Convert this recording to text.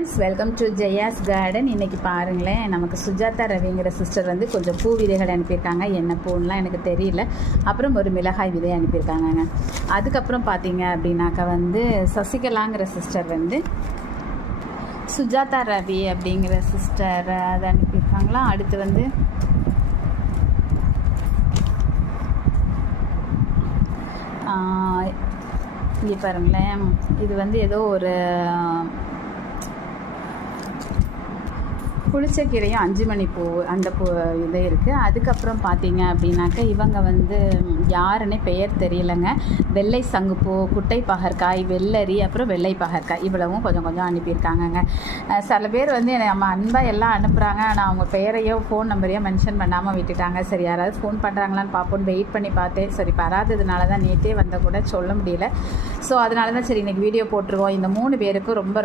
Friends, welcome to Jaya's garden. இன்றைக்கி பாருங்களேன், நமக்கு சுஜாதா ரவிங்கிற சிஸ்டர் வந்து கொஞ்சம் பூ விதைகள் அனுப்பியிருக்காங்க. என்ன பூன்லாம் எனக்கு தெரியல. அப்புறம் ஒரு மிளகாய் விதை அனுப்பியிருக்காங்கங்க. அதுக்கப்புறம் பார்த்தீங்க அப்படின்னாக்கா வந்து சசிகலாங்கிற சிஸ்டர் வந்து சுஜாதா ரவி அப்படிங்கிற சிஸ்டர் அதை அனுப்பியிருக்காங்களா. அடுத்து வந்து இங்கே பாருங்களேன், இது வந்து ஏதோ ஒரு புளிச்சக்கீரையும் 5 மணி பூ அந்த பூ இது இருக்குது. அதுக்கப்புறம் பார்த்தீங்க அப்படின்னாக்கா இவங்க வந்து யாருன்னே பெயர் தெரியலைங்க. வெள்ளை சங்குப்பூ, குட்டை பகற்காய், வெள்ளரி, அப்புறம் வெள்ளை பகற்காய் இவ்வளவும் கொஞ்சம் கொஞ்சம் அனுப்பியிருக்காங்கங்க. சில பேர் வந்து நம்ம அன்பாக எல்லாம் அனுப்புகிறாங்க, ஆனால் அவங்க பெயரையோ ஃபோன் நம்பரையோ மென்ஷன் பண்ணாமல் விட்டுட்டாங்க. சரி, யாராவது ஃபோன் பண்ணுறாங்களான்னு பார்ப்போன்னு வெயிட் பண்ணி பார்த்தேன். சரி, வராததுனால தான் நேற்றே வந்த கூட சொல்ல முடியல. ஸோ அதனால தான் சரி இன்றைக்கி வீடியோ போட்டுருவோம். இந்த 3 பேருக்கும் ரொம்ப